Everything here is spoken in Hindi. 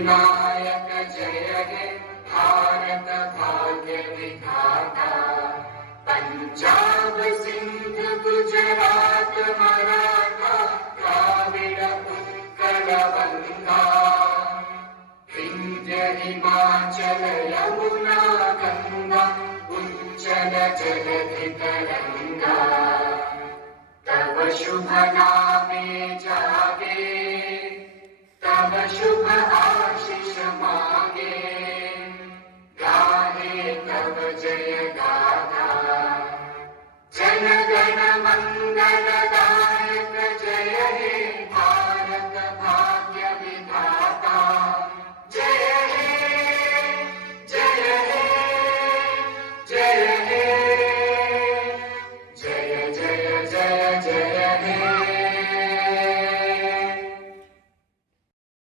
सिद्धिविनायक जय हे भारत भाग्य विधाता। पंजाब सिंध गुजरात मराठा द्राविड़ उत्कल बंगा। विंध्य हिमाचल यमुना गंगा उच्चल जलधि तरंगा। तव शुभ नामे जागे तव शुभ